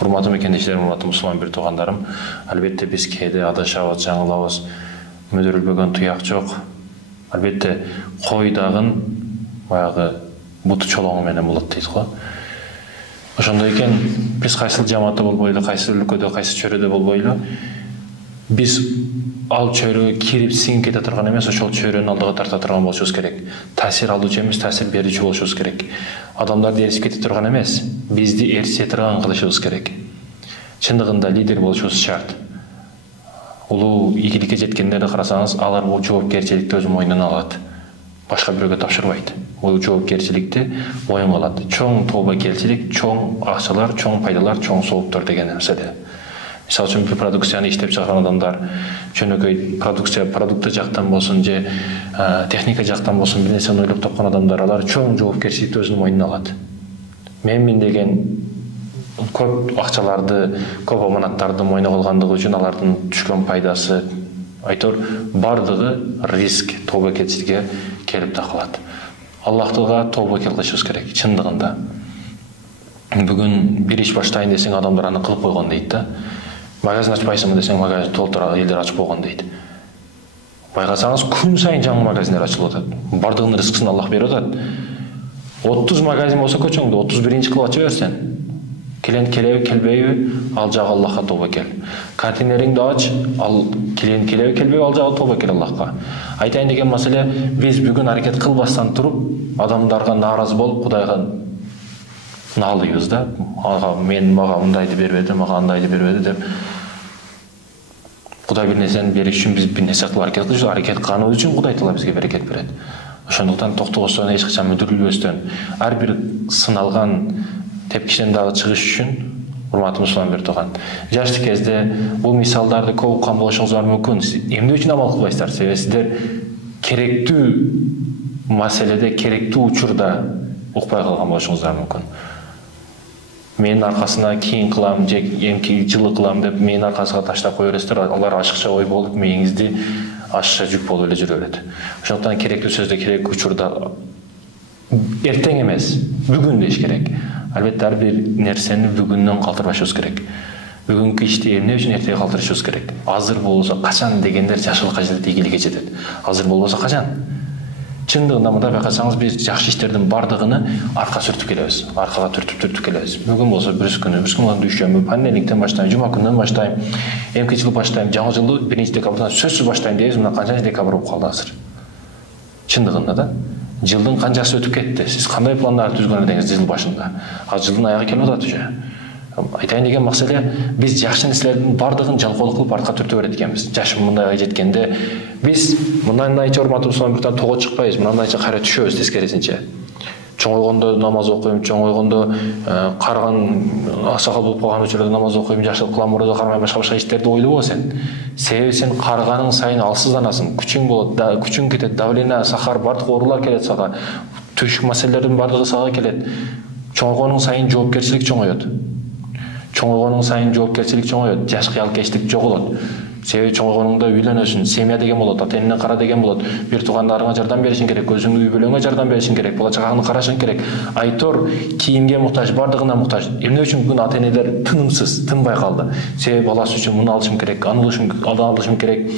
Урматтуу мекендештерим, урматтуу мусулман бир туугандарым, албетте биз кээде адашабыз, жаңылабыз, мүдүрүлбөгөн туяк жок. Албетте кой дагын баягы буту чолоңу менен болот дейт го. Ошондой экен, биз кайсыл жамаатта болбойлу, кайсы өлкөдө, кайсы чөйрөдө болбойлу, биз ал чөйрөгө кирип сиңип кете турган эмес, ошол чөйрөнү алдыга тарта турган болушубуз керек. Таасир алуучу эмес, таасир берүүчү болушубуз керек. Адамдарды ээрчип кете турган эмес, бизди ээрчите турган кылышыбыз керек. Чындыгында лидер болушубуз шарт. Улуу ийгиликке жеткендерди карасаңыз, алар бул жоопкерчиликти өз мойнуна алат. Башка бирөөгө тапшырбайт. Бул жоопкерчиликти мойнуна алат. Чоң тобокелчилик, чоң акчалар, чоң пайдалар, чоң сооптор деген нерседе. Мисалы үчүн бир продукцияны иштеп чыгарган адамдар чөнөкөй продукты жактан болсун же техника жактан болсун бир нерсени ойлоп тапкан адамдар, алар чоң жоопкерчиликти өзүнүн мойнуна алат. Мен деген көп акчаларды, көп аманаттарды мойнуна алгандыгы үчүн алардын түшкөн пайдасы, айтор бардыгы риск, тобокелчиликке келип такалат. Аллахтыга тобокел кылышыбыз керек, чындыгында. Бүгүн бир иш баштайын десең, адамдар аны кылып койгон дейт да. Магазин ачпайсыңбы десең, магазин толтура элдер ачып койгон дейт. Байкасаңыз, күн сайын жаңы магазиндер ачылып атат. Бардыгынын рызкысын Аллах берип атат. 30 магазин болсо көчөңдө 31-чи кылып ача берсең, клиент келеби, келбейби, ал жагы Аллахка тобо кел. Контейнериңди ач, ал клиент келеби, келбейби, ал жагы тобо кел Аллахка. Айтайын деген маселе, биз бүгүн аракет кылбастан туруп, адамдарга нааразы болуп, Кудайга налыйбыз да. Мага мындайды бербеди, мага андайды бербеди деп. Кудай бир нерсени бериш үчүн биз бир нерсе кылып аракет кылабыз, аракет кылганыбыз үчүн Кудай Таала бизге берекет берет. Ошондуктан токтогосон эч качан мүдүрүлбөстөн, ар бир сыналган тепкичтен дагы чыгыш үчүн, урматтуу мусулман бир тууган, жаштык кезде бул мисалдарды көп уккан болушуңуздар мүмкүн. Эмне үчүн амал кылбайсыздар? Себеби сиздер керектүү маселеде, керектүү учурда укпай калган болушуңуздар мүмкүн. Менин аркасына кийин кылам же эмки жылы кылам деп менин аркасына таштап кое бересиздер, алар ашыкча ой болуп мээңизди ашыкча жүк болуп эле жүрө берет. Ошондуктан керектүү сөздө, керектүү учурда эртең эмес, бүгүн деш керек. Албетте ар бир нерсени бүгүндөн калтырбашыбыз керек. Бүгүнкү ишти эмне үчүн эртеге калтырышыбыз керек? Азыр болбосо качан дегендер жашылыкка жетет, ийгиликке жетет. Азыр болбосо качан? Чындыгында мындай байкасаңыз, биз жакшы иштердин бардыгыны арка сүртүп келебиз, аркага түртүп келебиз. Бүгүн болсо бүрүс күнү дүйшөмбү, понедельниктен баштайм, жума күнүнөн баштайм, эмки жылы баштайм, жаңы жылды 1-декабрдан сөзсүз баштайм дейбиз. Мына канчанчы декабрь болуп калды азыр. Чындыгында да жылдын канчасы өтүп кетти. Сиз кандай пландар түзгөн элеңиз жыл башында? Азыр жылдын аягы келип атат уже. Айтайын деген маселе, биз жакшы нерселердин бардыгын жалкоолук кылып артка түртүп берет экенбиз. Жашым мындайга жеткенде биз мындайча урматтуу мусулман бир тоо чыкпайбыз, мындайча кайра түшөбүз тескерисинче. Чоңойгондо намаз окуйм, чоңойгондо карган аксакал болуп калган учурда намаз окуйм, жакшылык кылам, мурда кармай башка иштерди ойлобо сен. Себеби сен карганың сайын алсызданасың, күчүң болот, күчүң кетет, давление, сахар, бардык оорулар келет сага, түшүк маселелердин бардыгы сага келет. Чоңойгонуң сайын жоопкерчилик чоңойот. Чоңойгонуң сайын жоопкерчилик чоңойот, жаш кыялкечтик жоголот. Себеби чоңойгонуңда үйлөнөсүң, семья деген болот, ата-энеңе кара деген болот. Бир туугандарыңа жардам беришиң керек, өзүңдүн үй бүлөңө жардам беришиң керек, бала чагаңды карашың керек. Айтор кийимге муктаж, бардыгына муктаж. Эмне үчүн бүгүн ата-энелер тынымсыз, тынбай калды? Себеби баласы үчүн муну алышым керек, аны алышым керек.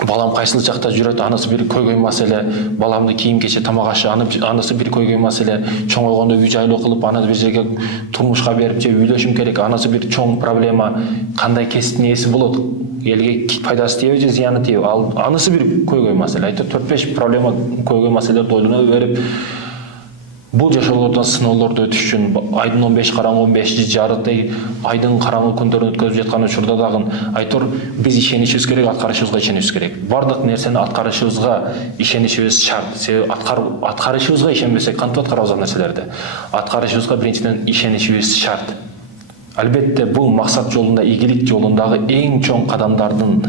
Балам кайсыл жакта жүрөт, анысы бир көйгөй маселе, баламды кийим кече, тамак ашы, анысы бир көйгөй маселе, чоңойгондо үй жайлоо кылып, аны бир жерге турмушка берип же үйлөшүм керек, анысы бир чоң проблема. Кандай кесиптин ээси болот? Элге пайдасы тийеби же зыяны тийеби? Анысы бир көйгөй маселе. Айтып 4-5 проблема, көйгөй маселелерди ойлоно берип, бул жашоолордон сыноолорду өтүш үчүн айдын 15 караңгы 15 жарыктay айдын караңгы күндөрүн өткөрүп жаткан учурда дагы айтор биз ишенишибиз керек, аткарышыбызга ишенишибиз керек. Бардык нерсени аткарышыбызга ишенишибиз шарт. Себеби аткарышыбызга ишенбесек кантип аткарабыз ал нерселерди? Аткарышыбызга биринчиден ишенишибиз шарт. Албетте бул максат жолунда, ийгилик жолундагы эң чоң кадамдардын,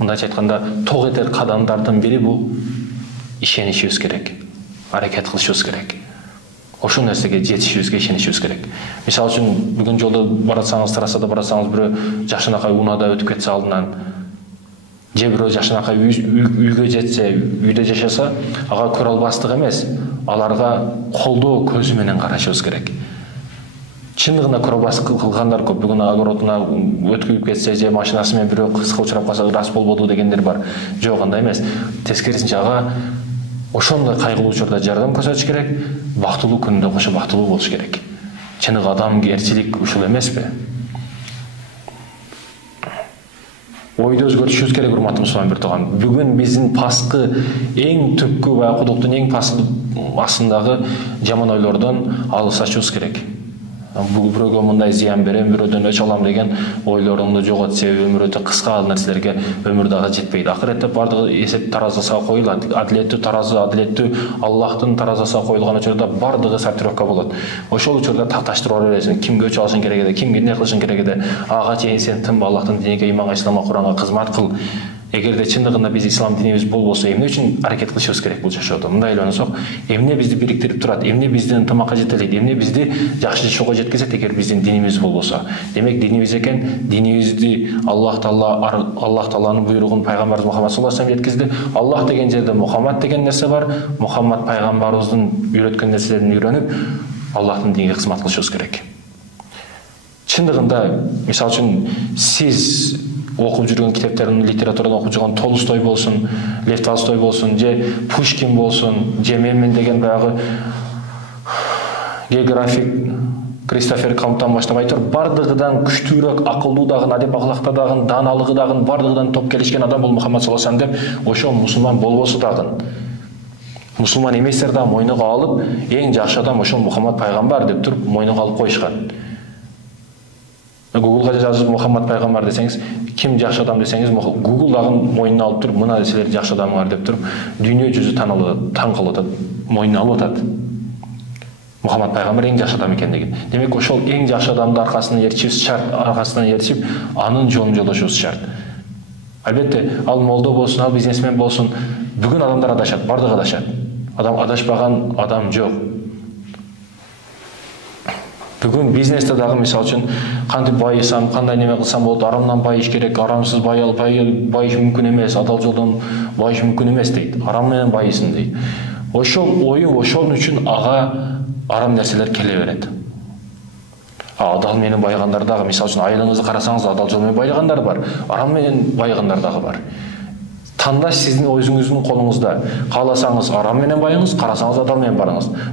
мындайча айтканда, ток этер кадамдардын бири бул ишенишибиз керек. Аракет кылышыбыз керек. Ошол нерсеге жетишибизге ишенишибиз керек. Мисалы үчүн бүгүн жолдо баратсаңыз, трассада баратсаңыз, бирөө жакшынакай унаада өтүп кетсе алдынан, же бирөө жакшынакай үйгө жетсе, үйдө жашаса, ага көрө албастык эмес, аларга колдоо көзү менен карашыбыз керек. чындыгында кробас кылгандар көп. Бүгүн огородуна өткүлүп кетсе же машинасы менен бирөө кыска учурап калса рас болбоду дегендер бар. Жок, андай эмес. Тескерисинче ага ошондой кайгылуу учурда жардам көрсөтүш керек, бактылуу күндө кошо бактылуу болуш керек. Чыныгы адамгерчилик ушул эмеспи? Ойду өзгөртүшүбүз керек, урматтуу мусулман бир тууган. Бүгүн биздин паскы эң түпкү баягы кудуктун эң паскы астындагы жаман ойлордон алысашыбыз керек. Бирөөгө мындай зыян берем, бирөөдөн өч алам деген ойлоруңду жогот, себеби өмүр өтө кыска, ал нерселерге өмүр дагы жетпейт. Акыретте бардыгы эсеп таразысына коюлат. Адилеттүү таразы, адилеттүү Аллахтын таразысына коюлган учурда бардыгы сортировка болот. Ошол учурда такташтырып бересиң, кимге өч алышың керек эде, кимге эмне кылышың керек эде. Ага чейин сен тым Аллахтын диниге, иманга, исламга, Куранга кызмат кыл. Эгерде чындыгында биз ислам динибиз болбосо, эмне үчүн аракет кылышыбыз керек бул жашоодо? Мындай ойлонсок, эмне бизди бириктирип турат, эмне бизди ынтымакка жетелейт, эмне бизди жакшы жашоого жеткизет эгер биздин динибиз болбосо? Демек динибиз экен, динибизди Аллах Тааланын буйругун пайгамбарыбыз Мухаммад саллаллаху алейхи вассалам жеткизди. Аллах деген жерде Мухаммад деген нерсе бар. Мухаммад пайгамбарыбыздын үйрөткөн нерселерин үйрөнүп, Аллахтын динине кызмат кылышыбыз керек. Чындыгында, мисалы үчүн, сиз окуп жүргөн китептерин, литературадан окуп жүргөн Толстой болсун, Лев Толстой болсун, же Пушкин болсун, же мен деген баягы географик Кристофер Колумбтан баштап айтор, бардыгыдан күчтүүрөөк, акылдуу дагы, адеп акылакта дагы, дааналыгы дагы, бардыгыдан топ келишкен адам бул Мухаммад саллаллаху алейхи вассалам деп, ошол мусулман болбосо дагы, мусулман эместер дагы мойнуга алып, эң жакшы адам ошол Мухаммад пайгамбар деп туруп мойнуга алып коюшкан. Google'га жазып Мухаммад пайгамбар десеңиз, ким жакшы адам десеңиз, Google дагы мойнуна алып туруп, мына силер жакшы адамдар деп туруп, дүйнө жүзү таң кылып атат, мойнуна алып атат. Мухаммад пайгамбар эң жакшы адам экендигин. Демек ошол эң жакшы адамды аркасынан ээрчишибиз шарт, аркасынан ээрчип, анын жолун жолдошубуз шарт. Албетте, ал молдо болсун, ал бизнесмен болсун, бүгүн адамдар адашат, бардыгы адашат. Адам адашпаган адам жок. Бүгүн бизнесте дагы мисалы үчүн кантип байысам, кандай неме кылсам болот, арамдан байыш керек, арамсыз байыш мүмкүн эмес, адал жолдон байыш мүмкүн эмес дейт. Арам менен байысын дейт. Ошол ою, ошол үчүн ага арам нерселер келе берет. Адал менен байыгандар дагы, мисалы үчүн айылыңызды карасаңыз, адал жол менен байыгандар бар, арам менен байыгандар дагы бар. Тандаш сиздин өзүңүздүн колуңузда. Кааласаңыз арам менен байыңыз, карасаңыз адал менен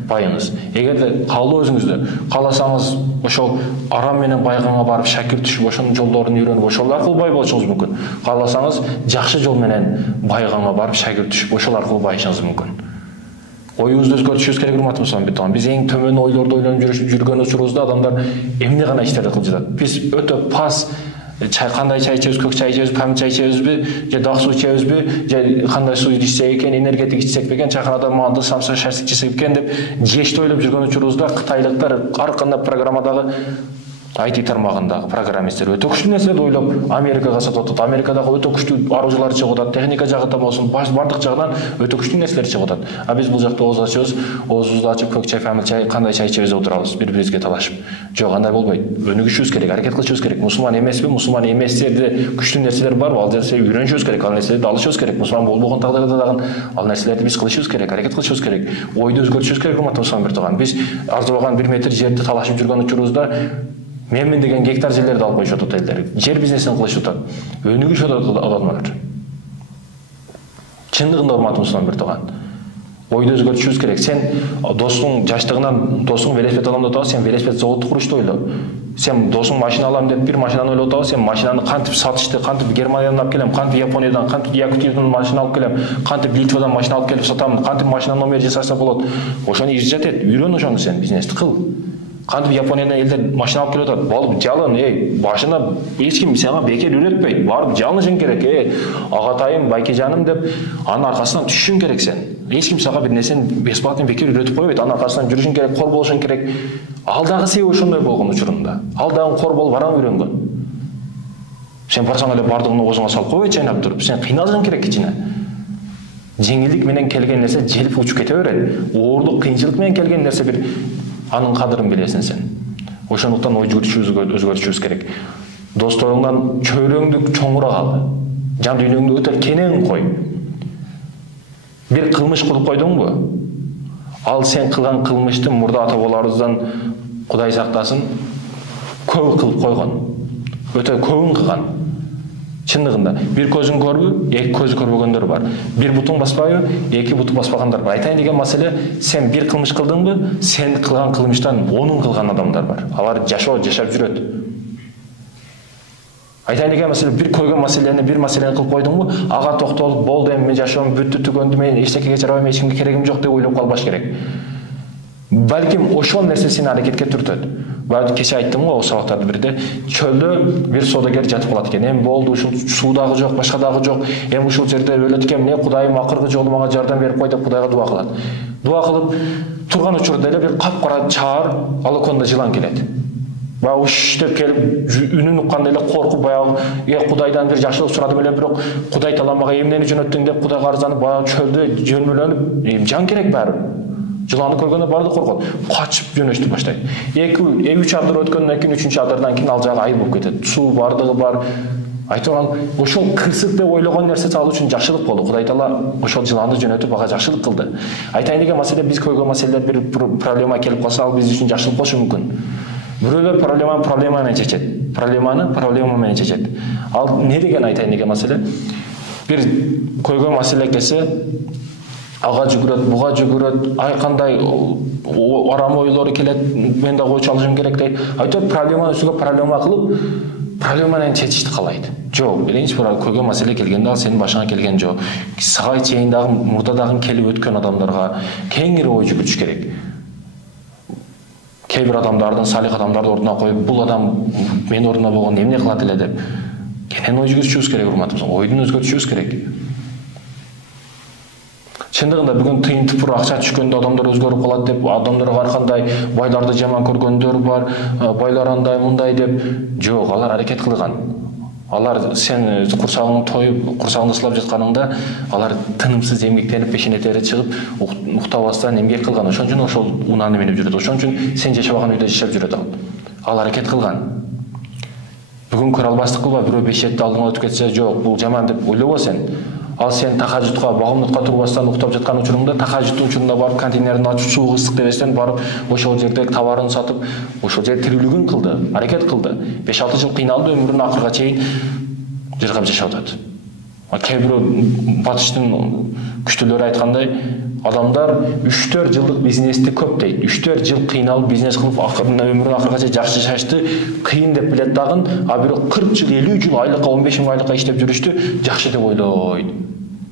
байыңыз. Эгерде каалоо өзүңүздө, кааласаңыз ошол арам менен байганга барып шакирт түшүп, ошонун жолдорун үйрөнүп, ошол аркылуу бай болушуңуз мүмкүн. Кааласаңыз жакшы жол менен байганга барып шакирт түшүп, ошол аркылуу байышыңыз мүмкүн. Оюңузду өзгөртүшүбүз керек, урматтуу мусулман бетон. Биз эң төмөн ойлорду ойлонуп жүргөн учурубузда адамдар эмне гана иштерди кылып жатат. Биз өтө пас кандай чай ичебиз, көк чай ичебиз, камыр чай ичебизби, же дак суу ичебизби, же кандай суу ичсек экен, энергетик ичсек бекен, чайханада мындай самса шашлык жесек экен деп жешти ойлоп жүргөн учурубузда кытайлыктар ар кандай программадагы IT тармагындагы программисттер өтө күчтүү нерселерди ойлоп Америкага сатып атат. Америкадагы өтө күчтүү аружулар чыгып атат, техника жагында болсун, бардык жагынан өтө күчтүү нерселер чыгып атат. А биз бул жакта ооз ачабыз, оозубузду ачып көк чай, камыр чай, кандай чай ичебиз деп отурабыз, бири-бирибизге талашып. Жок, андай болбойт. Өнүгүшүбүз керек, аракет кылышыбыз керек. Мусулман эмеспи, мусулман эместерде күчтүү нерселер бар, ал нерселерди үйрөнүшүбүз керек, ал нерселерди алышыбыз керек. Мусулман болбогон тагдырда дагы ал нерселерди биз кылышыбыз керек, аракет кылышыбыз керек. Ойду өзгөртүшүбүз керек, урматтуу мусулман бир тууган. Биз арзыбаган 1 метр жерди талашып жүргөн учурубузда мен деген гектар жерлерди алып коюшуп атат элдер. Жер бизнесин кылышып атат. Өнүгүшүп атат адамдар. Чындыгында урматтуу мусулман бир тууган. Ойду өзгөртүшүбүз керек. Сен досуң жаштыгынан досуң велосипед алам деп атабы, сен велосипед заводду курушты ойло. Сен досуң машина алам деп бир машинаны ойлоп атабы, сен машинаны кантип сатышты, кантип Германиядан алып келем, кантип Япониядан, кантип Якутиядан машина алып келем, кантип Литвадан машина алып келип сатам, кантип машина номер жасаса болот. Ошону изжат эт, үйрөн ошону сен бизнести кыл. Кантип Япониядан элдер машина алып келип атат. Болуп жалын, башына эч ким сага бекер үйрөтпөйт. Барып жалынышың керек, агатайым, байкежаным деп анын аркасынан түшүшүң керек сен. Эч ким сага бир нерсени бесплатно бекер үйрөтүп койбойт. Анын аркасынан жүрүшүң керек, кор болушуң керек. Ал дагы себеби ошондой болгон учурунда. Ал дагы кор болуп араң үйрөнгөн. Сен барсаң эле бардыгын оозуңа салып койбойт чайнап туруп. Сен кыйналышың керек кичине. Жеңилдик менен келген нерсе желип учуп кете берет. Оорлук, кыйынчылык менен келген нерсе бир анын кадырын билесиң сен. Ошондуктан ой жүгүртүшүбүз өзгөртүшүбүз керек. Досторуңдан чөйрөңдү чоңураак ал. Жан дүйнөңдү өтө кенен кой. Бир кылмыш кылып койдуңбу? Ал сен кылган кылмышты мурда ата бабаларыбыздан Кудай сактасын, көп кылып койгон, өтө көбүн кылган. Чындыгында бир көзүн көрбү, эки көзү көрбөгөндөр бар. Бир бутун баспайбы, эки бутун баспагандар бар. Айтайын деген маселе, сен бир кылмыш кылдыңбы, сен кылган кылмыштан 10 кылган адамдар бар. Алар жашап жүрөт. Айтайын деген маселе, бир койгон маселени, бир маселени кылып койдуңбу, ага токтолуп, болду эми мен жашоом бүттү, түгөндү, мен эчтекеге жарабайм, эч кимге керегим жок деп ойлоп калбаш керек. Балким ошол нерсе сени аракетке түртөт. Кеше айттым го, сабактарды бирде, чөлдө бир соодагер жатып калат экен. Эми болду, ушул суу дагы жок, башка дагы жок. Эми ушул жерде өлөт экен, эмне Кудайым акыркы жолу мага жардам берип кой деп Кудайга дуа кылат. Дуа кылып турган учурда эле бир капкара чаар алаконда жылан келет. Баягы уш деп келип, үнүн укканда эле коркуп, баягы Кудайдан бир жакшылык сурадым эле, бирок Кудай таала мага эмнени жөнөттүң деп Кудайга арызданып, баягы чөлдө жөнмөлөнүп, жан керек баары. Жыланды көргөндө барды коркот, качып жөнөштү баштайт. 2-3 адыр өткөндөн кийин, 3-чү адырдан кийин ал жагы айыл болуп кетет. Суу бардыгы бар. Айтып ошол кырсык деп ойлогон нерсе ал үчүн жакшылык болду. Кудай таала ошол жыланды жөнөтүп ага жакшылык кылды. Айтайын деген маселе, биз көргөн маселелер бир проблема келип калса, ал биз үчүн жакшылык болушу мүмкүн. Бирөөлөр проблема менен чечет. Проблема менен чечет. Ал не деген айтайын деген маселе? Бир көргөн маселе келсе, ага жүгүрөт, буга жүгүрөт, ай кандай арам ойлору келет, мен да койчу алышым керек дейт. Айтып проблеманы үстүгө проблема кылып, проблеманы чечишти каалайт. Жок, биринчи көргөн маселе келгенде ал сенин башыңа келген жок. Сага чейин дагы мурда дагы келип өткөн адамдарга кеңири ой жүгүрүш керек. Кээ бир адамдардын, салих адамдарды ордуна коюп, бул адам мен ордуна болгондо эмне кылат эле деп кенен ой жүгүрүшүбүз керек, урматым. Ойдун өзгөртүшүбүз керек. Чындыгында бүгүн тыйын тыпыр акча түшкөндө адамдар өзгөрүп калат деп, адамдарга ар кандай байларды жаман көргөндөр бар, байлар андай мындай деп. Жок, алар аракет кылган. Алар сен курсагыңды тоюп, курсагыңды сылап жатканыңда, алар тынымсыз эмгектенип, пешене тери чыгып, уктабастан эмгек кылган. Ошон үчүн ошол унааны менеп жүрөт. Ошон үчүн сен жашабаган үйдө жашап жүрөт ал. Ал аракет кылган. Бүгүн көрө албастык кылба, бирөө 5 жетти алдыңа өтүп кетсе, жок, бул жаман деп ойлобо сен. Ал сен тахажутка, багымдыкка турбастан уктап жаткан учурунда, тахажуттун учурунда барып контейнерин ачып, суу ысык дебестен барып, ошол жердеги товарын сатып, ошол жер тирүүлүгүн кылды, аракет кылды. 5-6 жыл кыйналды, өмүрүнүн акырга чейин жыргап жашап атат. Кээ бирөө батыштын күчтүүлөрү айткандай, адамдар 3-4 жылдык бизнести көп дейт. 3-4 жыл кыйналып бизнес кылып, акырында өмүрүнүн акырга чейин жакшы жашашты, кыйын деп билет дагы, а бирөө 40 жыл, 50 жыл айлыкка, 15 миң айлыкка иштеп жүрүштү, жакшы деп ойлойт.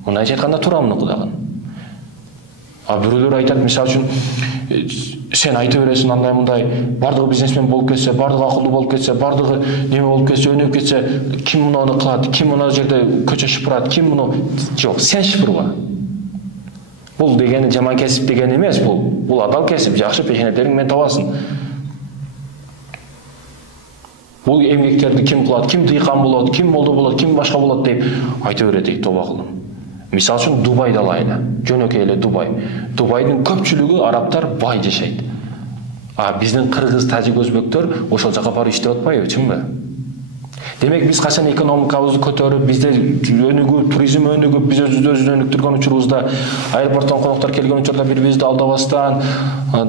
Мындайча айтканда туура мунуку дагы. А бирөөлөр айтат, мисалы үчүн, сен айта бересиң андай мындай, бардыгы бизнесмен болуп кетсе, бардыгы акылдуу болуп кетсе, бардыгы неме болуп кетсе, өнүгүп кетсе, ким муну кылат, ким мына жерде көчө шыпырат, ким муну... Жок, сен шыпырба. Бул дегени жаман кесип деген эмес, бул адал кесип, жакшы пешенелериң менен табасың. Бул эмгектерди ким кылат, ким дыйкан болот, ким молдо болот, ким башка болот деп айта берет, тоба кылым. Мисалы үчүн Дубайды алайлы, жөнөкөй эле Дубай. Дубайдын көпчүлүгү арабтар бай жашайт. А биздин кыргыз, тажик, өзбектөр ошол жака барып иштеп атпайбы, чынбы? Демек биз качан экономикабызды көтөрүп, бизде өнүгүп, туризм өнүгүп, биз өзүбүздү өнүктүргөн учурубузда, аэропорттон коноктор келген учурда бири-бирибизди алдабастан,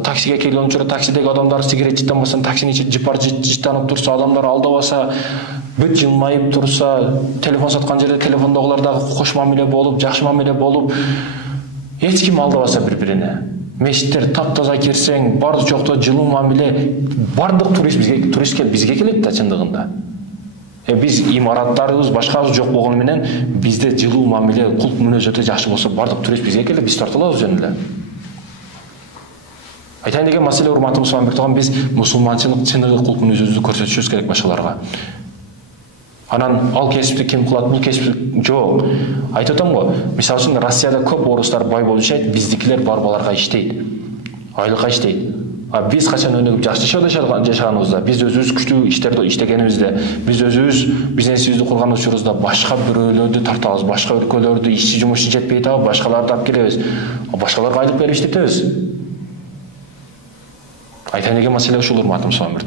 таксиге келген учурда таксидеги адамдар сигарет жыттанбастан, таксини жыпар жыттанып турса, адамдар алдабаса, бүт жылмайып турса, телефон саткан жерде телефондогулар дагы кош мамиле болуп, жакшы мамиле болуп, эч ким алдабаса бири-бирине. Мешиттер таптаза кирсең, барды жокто жылуу мамиле, бардык турист бизге келет да чындыгында. Биз имараттарыбыз, башкабыз жок болгону менен, бизде жылуу мамиле, кулк мүнөзөтү жакшы болсо, бардык турист бизге келет, биз тартылабыз жөн эле. Айтайын деген маселе, урматым Субанбек, биз мусулманчылык чыныгы кулк мүнөзөбүздү көрсөтүшүбүз керек башкаларга. Анан ал кесипти ким кылат, бул кесипти жок. Айтып атам го, мисалы үчүн Россияда көп орустар бай болуп жашайт, биздикилер барып аларга иштейт. Айлыкка иштейт. А биз качан өнүгүп жакшы жашаганыбызда, биз өзүбүз күчтүү иштерди иштегенибизде, биз өзүбүз бизнесибизди курган учурубузда башка бирөөлөрдү тартабыз, башка өлкөлөрдү ишчи жумушчу жетпей атабы, башкаларды алып келебиз. Башкаларга айлык берип иштетебиз. Айтайын деген маселе ушул, урматым Субанбек.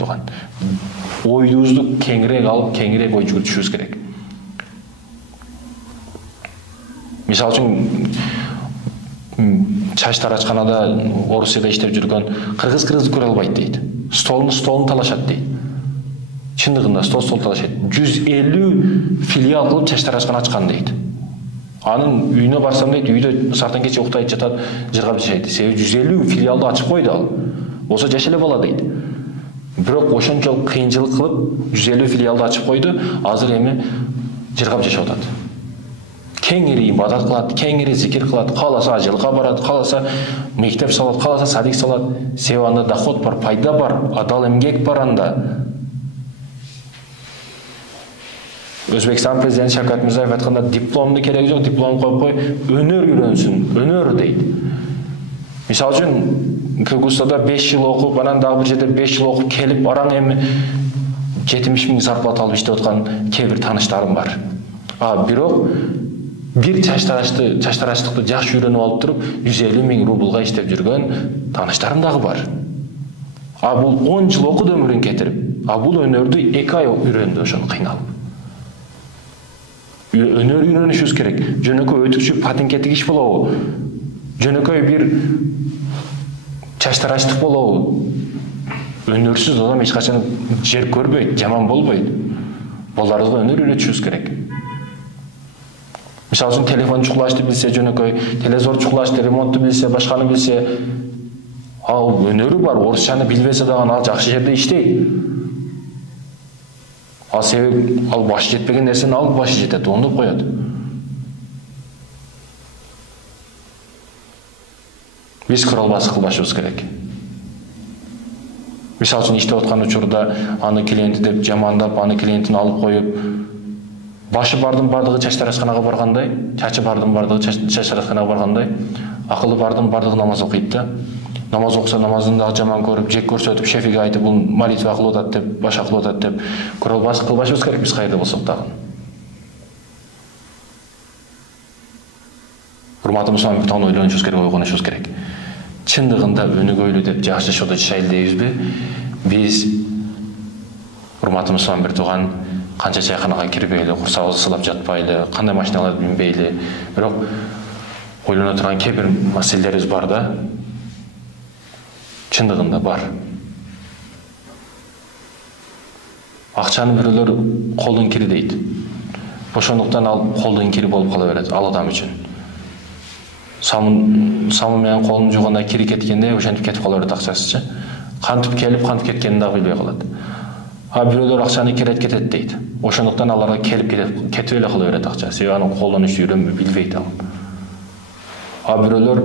Оюбузду кеңирээк алып, кеңирээк ой жүгүртүшүбүз керек. Мисалы үчүн чач тарачканада Орусияда иштеп жүргөн кыргыз көрө албайт дейт. Столун талашат дейт. чындыгында стол талашат. 150 филиал кылып чачтарашкан ачкан дейт. Анын үйүнө барсам дейт, үйдө сартан кече уктайт жатат, жыргап жашайт. Себеби 150 филиалды ачып койду ал. Болсо жаша эле бала дейт. Бирок ошончолук кыйынчылык кылып 150 филиалды ачып койду, азыр эми жыргап жашап атат. Кеңири ибадат кылат, кеңири зикир кылат, кааласа ажылыкка барат, кааласа мектеп салат, кааласа садик салат. Себеби анда доход бар, пайда бар, адал эмгек бар анда. Өзбекстан президенти Шавкат Мирзиёев айтканда, дипломдун кереги жок, диплом коюп кой, өнөр үйрөнсүн, өнөр дейт. Мисалы үчүн Кыргызстанда 5 жыл окуп, анан дагы бир жерде 5 жыл окуп келип, араң эми 70 000 зарплата алып иштеп аткан кээ бир тааныштарым бар. Бирок бир чачтараштыкты жакшы үйрөнүп алып туруп, 150 000 рублга иштеп жүргөн тааныштарым дагы бар. Бул 10 жыл окуду өмүрүн кетирип, бул өнөрдү 2 ай үйрөндү, ошону кыйналып. Өнөр үйрөнүшүбүз керек. Жөнөкөй өтүкчү патенттик иш болобу? Жөнөкөй бир чачтараштык болобу? Өнөрсүз адам эч качан жер көрбөйт, жаман болбойт. Буларга өнөр үйрөтүшүбүз керек. Мисалы үчүн телефон чукулашты билсе, жөнөкөй телевизор чукулашты, ремонтту билсе, башканы билсе, ал өнөрү бар. Орусчаны билбесе дагы ал жакшы жерде иштейт. Себеби ал башы жетпеген нерсени алып башы жетет, оңдоп коет. Биз куралбасы кылбашыбыз керек. Мисалы үчүн иштеп аткан учурда аны клиенти деп жамандап, аны клиентин алып коюп, башы бардын бардыгы чачтарашканага баргандай, чачы бардын бардыгы чачтарашканага баргандай, акылы бардын бардыгы намаз окуйт да. Намаз окуса намазын дагы жаман көрүп, жек көрсөтүп, шефиге айтып, бул молитва кылып атат деп, баша кылып атат деп, куралбасы кылбашыбыз керек биз кайда болсок дагы. Урматтуу мусулман, бир тон ойлонушубуз керек, ойгонушубуз керек. Чындыгында өнүгөйлүү деп жакшы жашоодо жашайлы дейбизби? Биз, урматтуу мусулман бир тууган, канча чайканага кирбейли, курсагыбызды сылап жатпайлы, кандай машиналарды минбейли, бирок ойлоно турган кээ бир маселелерибиз бар да. Чындыгында бар. Акчаны бирөөлөр колдун кири дейт. Ошондуктан ал колдун кири болуп кала берет ал адам үчүн. Самын менен колун жууганда кири кеткенде ошентип кетип кала берет акчасычы. Кантип келип, кантип кеткенин дагы билбей калат. Бирөөлөр акчаны керет кетет дейт. Ошондуктан аларга келип кетип эле кала берет акча. Себеби аны колдонушту үйрөнбөй билбейт ал. Бирөөлөр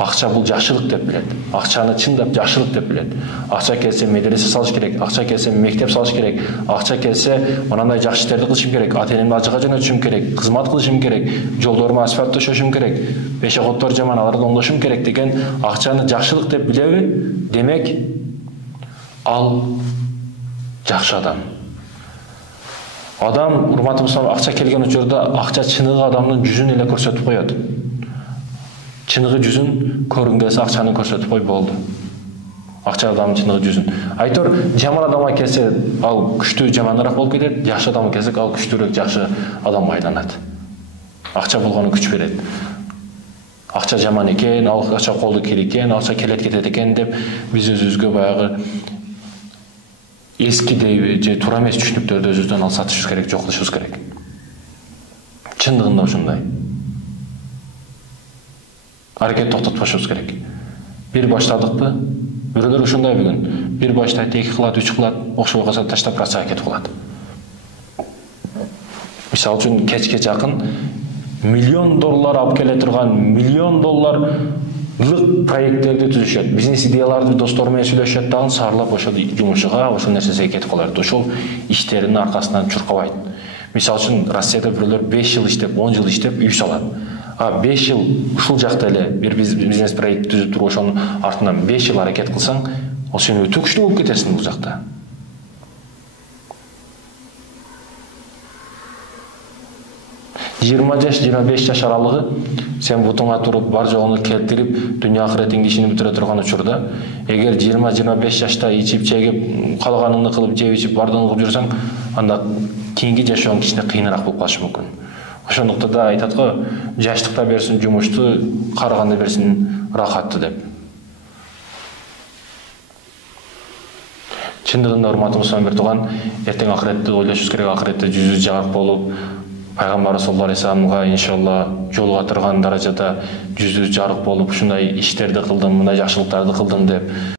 акча бул жакшылык деп билет. Акчаны чындап жакшылык деп билет. Акча келсе медресе салыш керек, акча келсе мектеп салыш керек, акча келсе мынандай жакшы иштерди кылышым керек, ата-энемди ажыга жөнөтүшүм керек, кызмат кылышым керек, жолдорума асфальт төшөшүм керек, пешеходдор жаман, аларды оңдошум керек деген акчаны жакшылык деп билеби? Демек, ал жакшы адам. Адам, урматтуу мусулман, акча келген учурда акча чыныгы адамдын жүзүн эле көрсөтүп коет. Чыныгы жүзүн көргүң келсе акчаны көрсөтүп кой болду. Акча адамдын чыныгы жүзүн. Айтор, жаман адамга келсе, ал күчтүү жаманыраак болуп кетет, жакшы адамга келсек, ал күчтүүрөөк жакшы адамга айланат. Акча болгону күч берет. Акча жаман экен, акча колду кири экен, акча келет кетет экен деп биз өзүбүзгө баягы эски дейби же туура эмес түшүнүктөрдү өзүбүздөн алсатышыбыз керек, жок кылышыбыз керек. Чындыгында ушундай. Аракет токтотпошубуз керек. Бир баштадыкпы? Бирөөлөр ушундай бүгүн. Бир баштайт, 2 кылат, 3 кылат, окшобой калса таштап бираса кетип калат. Мисалы үчүн кечке жакын $1 миллион алып келе турган $1 миллион проекттерди түзүшөт. Бизнес идеяларды достору менен сүйлөшөт, дагы сарылап ошол жумушуга, ошол нерсеге кетип калат. Ошол иштеринин аркасынан чуркабайт. Мисалы үчүн Россияда бирөөлөр 5 жыл иштеп, 10 жыл иштеп үй салат. 5 жыл ушул жакта эле бир бизнес проект түзүп туруп, ошонун артынан 5 жыл аракет кылсаң, ал сен өтө күчтүү болуп кетесиң бул жакта. Жыйырма жаш, 25 жаш аралыгы сен бутуңа туруп, бар жогуну келтирип, дүйнө ахиреттин ишин бүтүрө турган учурда, эгер 20-25 жашта ичип чегип, калганыңды кылып, жеп ичип, бардыгын кылып жүрсөң, анда кийинки жашооң кичине кыйыныраак болуп калышы мүмкүн. Ошондуктан да айтат го, жаштыкта берсин жумушту, карыганда берсин рахатты деп. чындыгында урматтуу бир тууган, эртең акыретти ойлошубуз керек, акыретте жүзү жарык болуп, пайгамбар саллаллаху алейхи вассаламга иншалла жолуга турган даражада жүзү жарык болуп, ушундай иштерди кылдым, мындай жакшылыктарды кылдым деп